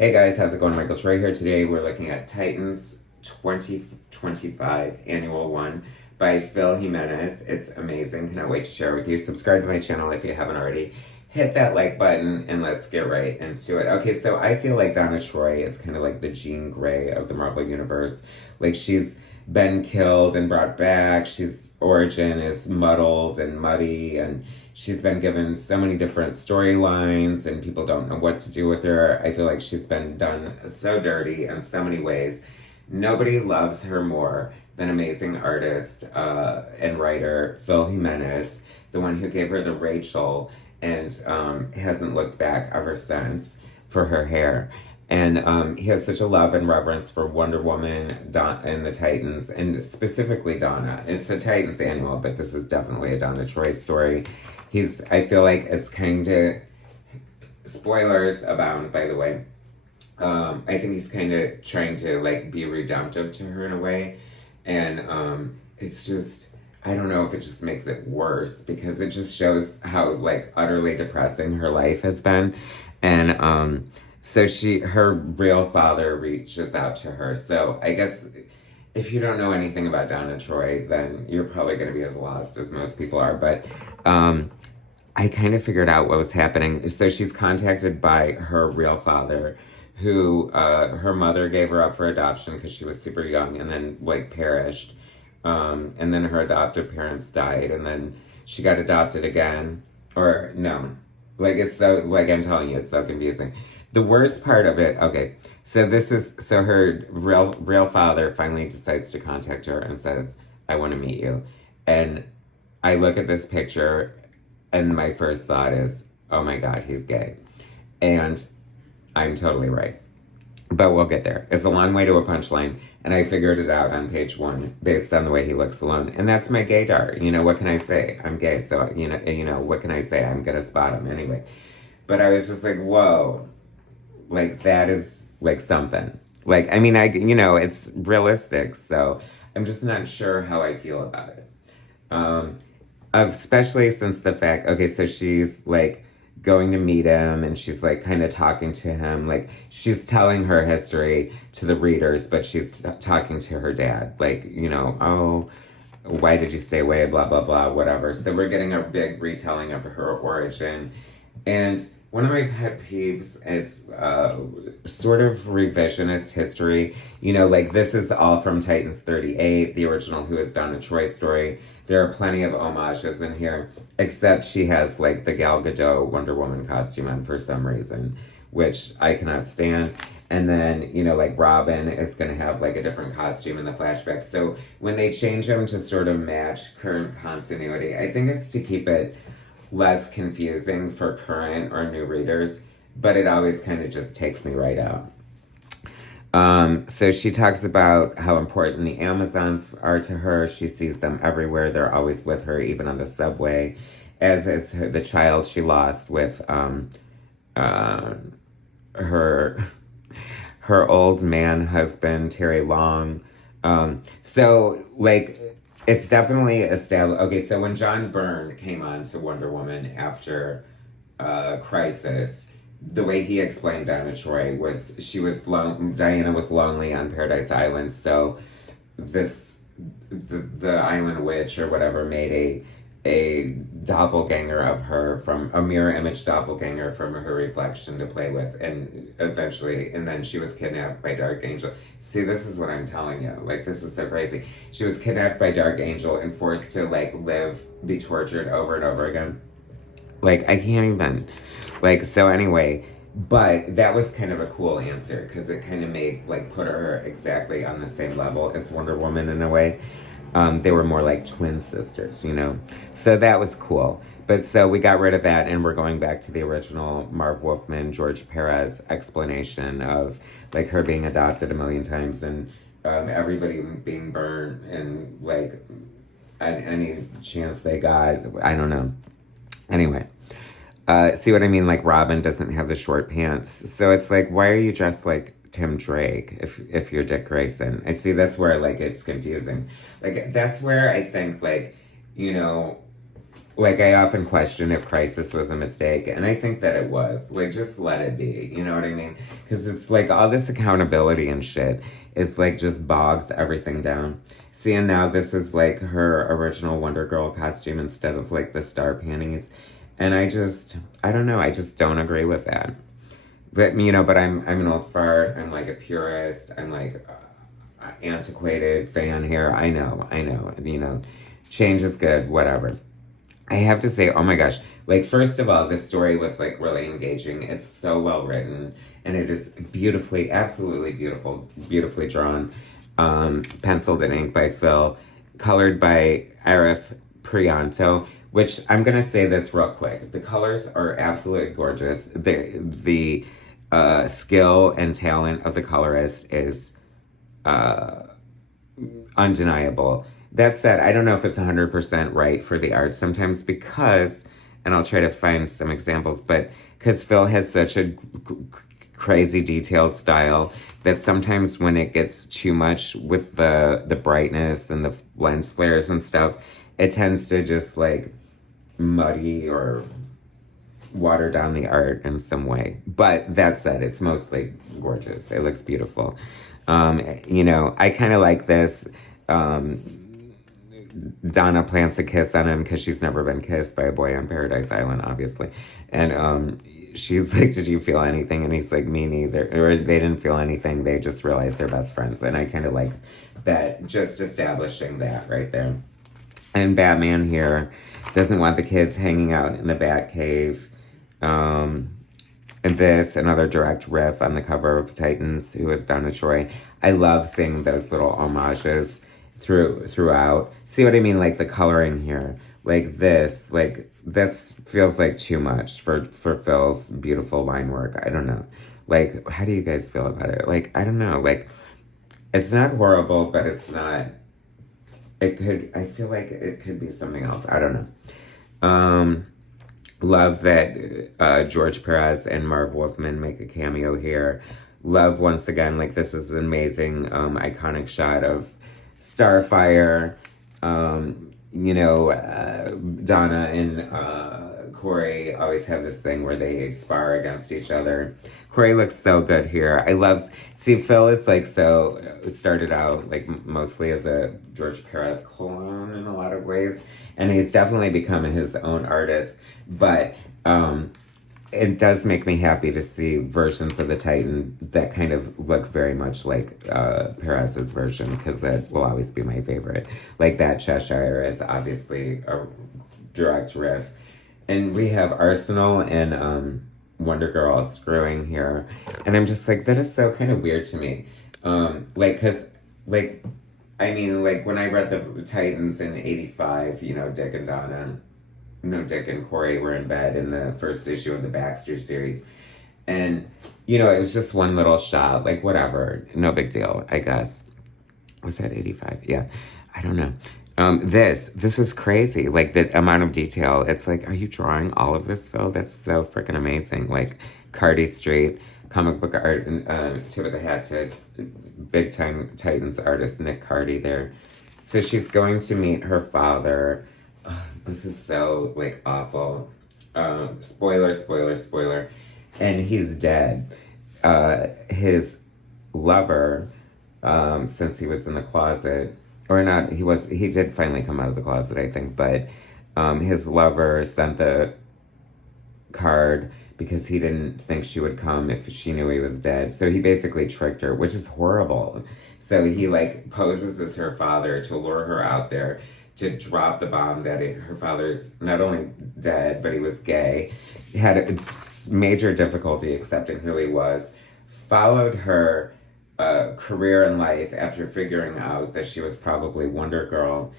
Hey guys, how's it going? Michael Troy here. Today we're looking at Titans 2025 Annual 1 by Phil Jimenez. It's amazing. Cannot wait to share with you. Subscribe to my channel if you haven't already. Hit that like button and let's get right into it. Okay, so I feel like Donna Troy is kind of like the Jean Grey of the Marvel Universe. Like she's been killed and brought back. She's origin is muddled and muddy, and she's been given so many different storylines and people don't know what to do with her. I feel like she's been done so dirty in so many ways. Nobody loves her more than amazing artist and writer Phil Jimenez, the one who gave her the Rachel and hasn't looked back ever since for her hair. And he has such a love and reverence for Wonder Woman and the Titans, and specifically Donna. It's a Titans annual, but this is definitely a Donna Troy story. I feel like it's kind of, spoilers abound, by the way. I think he's kind of trying to like be redemptive to her in a way. And it's just, I don't know if it just makes it worse because it just shows how like utterly depressing her life has been. And so her real father reaches out to her. So I guess if you don't know anything about Donna Troy, then you're probably going to be as lost as most people are. But I kind of figured out what was happening. So she's contacted by her real father, who her mother gave her up for adoption because she was super young and then like perished. And then her adoptive parents died, and then she got adopted again. Or no, like it's so, like I'm telling you, it's so confusing. The worst part of it, okay, so her real father finally decides to contact her and says, I want to meet you. And I look at this picture and my first thought is, oh my God, he's gay. And I'm totally right. But we'll get there. It's a long way to a punchline, and I figured it out on page 1 based on the way he looks alone. And that's my gaydar. You know, what can I say? I'm gay, so, you know, what can I say? I'm gonna spot him anyway. But I was just like, whoa. Like, that is, like, something. Like, I mean, it's realistic, so I'm just not sure how I feel about it. Especially since the fact, okay, so she's, like, going to meet him, and she's, like, kind of talking to him. Like, she's telling her history to the readers, but she's talking to her dad. Like, you know, oh, why did you stay away, blah, blah, blah, whatever. So we're getting a big retelling of her origin. And one of my pet peeves is sort of revisionist history. You know, like this is all from Titans 38, the original Who is Donna Troy story. There are plenty of homages in here, except she has like the Gal Gadot Wonder Woman costume on for some reason, which I cannot stand. And then, you know, like Robin is going to have like a different costume in the flashback. So when they change them to sort of match current continuity, I think it's to keep it less confusing for current or new readers, but it always kind of just takes me right out. So she talks about how important the Amazons are to her. She sees them everywhere. They're always with her, even on the subway, as is the child she lost with her old man husband, Terry Long. So, like, it's definitely established. Okay, so when John Byrne came on to Wonder Woman after Crisis, the way he explained Donna Troy was Diana was lonely on Paradise Island, so the Island Witch or whatever made a doppelganger of her, from a mirror image doppelganger from her reflection to play with, and then she was kidnapped by Dark Angel. See, this is what I'm telling you, like, this is so crazy. She was kidnapped by Dark Angel and forced to like be tortured over and over again. Like, I can't even, like, so anyway, but that was kind of a cool answer because it kind of put her exactly on the same level as Wonder Woman in a way. They were more like twin sisters, you know? So that was cool. But so we got rid of that, and we're going back to the original Marv Wolfman, George Perez explanation of like her being adopted a million times and everybody being burned and like any chance they got. I don't know. Anyway, see what I mean? Like Robin doesn't have the short pants. So it's like, why are you dressed like Tim Drake if you're Dick Grayson? I see that's where like it's confusing. Like that's where I think like, you know, like, I often question if Crisis was a mistake, and I think that it was. Like, just let it be, you know what I mean? Because it's like all this accountability and shit is like just bogs everything down. See, and now this is like her original Wonder Girl costume instead of like the star panties. And I don't know, I just don't agree with that. But, you know, but I'm an old fart, I'm like a purist, I'm like antiquated fan here. I know, you know, change is good, whatever. I have to say, oh my gosh, like, first of all, this story was like really engaging. It's so well written, and it is beautifully, absolutely beautifully drawn. Penciled in ink by Phil, colored by Arif Prianto, which I'm gonna say this real quick. The colors are absolutely gorgeous. The skill and talent of the colorist is undeniable. That said, I don't know if it's 100% right for the art sometimes because, and I'll try to find some examples, but because Phil has such a crazy detailed style that sometimes when it gets too much with the brightness and the lens flares and stuff, it tends to just like muddy or water down the art in some way. But that said, it's mostly gorgeous. It looks beautiful. You know, I kind of like this. Donna plants a kiss on him because she's never been kissed by a boy on Paradise Island, obviously. And she's like, did you feel anything? And he's like, me neither. Or they didn't feel anything. They just realized they're best friends. And I kind of like that, just establishing that right there. And Batman here doesn't want the kids hanging out in the Batcave. And this, another direct riff on the cover of Titans, who is Donna Troy. I love seeing those little homages throughout. See what I mean? Like the coloring here. Like this. Like, that feels like too much for Phil's beautiful line work. I don't know. Like, how do you guys feel about it? Like, I don't know. Like, it's not horrible, but it's not... I feel like it could be something else. I don't know. Love that George Perez and Marv Wolfman make a cameo here. Love, once again, like, this is an amazing, iconic shot of Starfire. You know, Donna and Corey always have this thing where they spar against each other. Corey looks so good here. See, Phil is like started out like mostly as a George Perez clone in a lot of ways. And he's definitely become his own artist. But it does make me happy to see versions of the Titans that kind of look very much like Perez's version, because that will always be my favorite. Like that Cheshire is obviously a direct riff. And we have Arsenal and Wonder Girl screwing here. And I'm just like, that is so kind of weird to me. Like, cause like, I mean, like when I read the Titans in 85, you know, Dick and Corey were in bed in the first issue of the Baxter series. And, you know, it was just one little shot, like whatever, no big deal, I guess. Was that 85? Yeah, I don't know. This is crazy. Like the amount of detail. It's like, are you drawing all of this, Phil? That's so freaking amazing. Like Cardi Street, comic book art, tip of the hat to big time Titans artist Nick Cardi there. So she's going to meet her father. This is so like awful. Spoiler. And he's dead. His lover, since he was in the closet, or not, he did finally come out of the closet, I think, but his lover sent the card because he didn't think she would come if she knew he was dead. So he basically tricked her, which is horrible. So he like poses as her father to lure her out there to drop the bomb that her father's not only dead, but he was gay. He had a major difficulty accepting who he was. Followed her career in life after figuring out that she was probably Wonder Girl,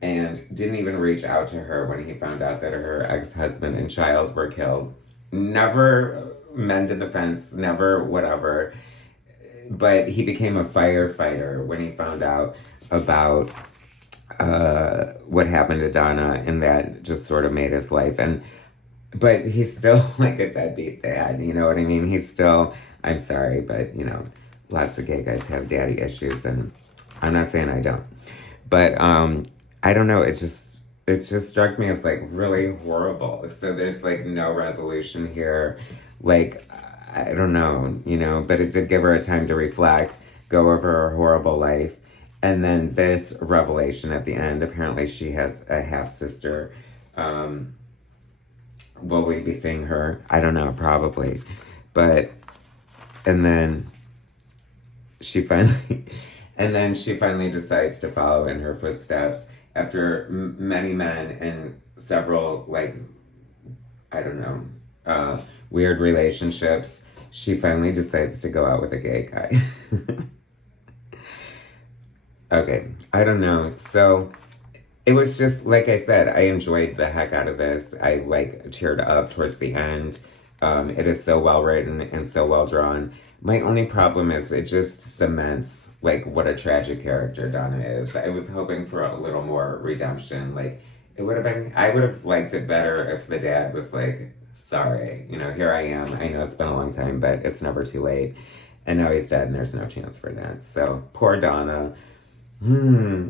and didn't even reach out to her when he found out that her ex-husband and child were killed. Never mended the fence, never whatever. But he became a firefighter when he found out about what happened to Donna, and that just sort of made his life. But he's still like a deadbeat dad, you know what I mean? He's still, I'm sorry, but you know, lots of gay guys have daddy issues, and I'm not saying I don't. But I don't know, it's it just struck me as like really horrible. So there's like no resolution here. Like, I don't know, you know, but it did give her a time to reflect, go over her horrible life. And then this revelation at the end, apparently she has a half sister. Will we be seeing her? I don't know, probably. But, and then she finally, and then she finally decides to follow in her footsteps after many men and several, like, I don't know, weird relationships. She finally decides to go out with a gay guy. Okay, I don't know. So it was just, like I said, I enjoyed the heck out of this. I like teared up towards the end. It is so well written and so well drawn. My only problem is it just cements like what a tragic character Donna is. I was hoping for a little more redemption. Like it would have been, I would have liked it better if the dad was like, sorry, you know, here I am. I know it's been a long time, but it's never too late. And now he's dead and there's no chance for that. So poor Donna.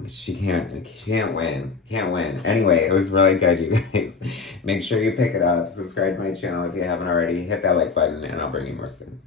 She can't win. Can't win. Anyway, it was really good, you guys. Make sure you pick it up. Subscribe to my channel if you haven't already. Hit that like button and I'll bring you more soon.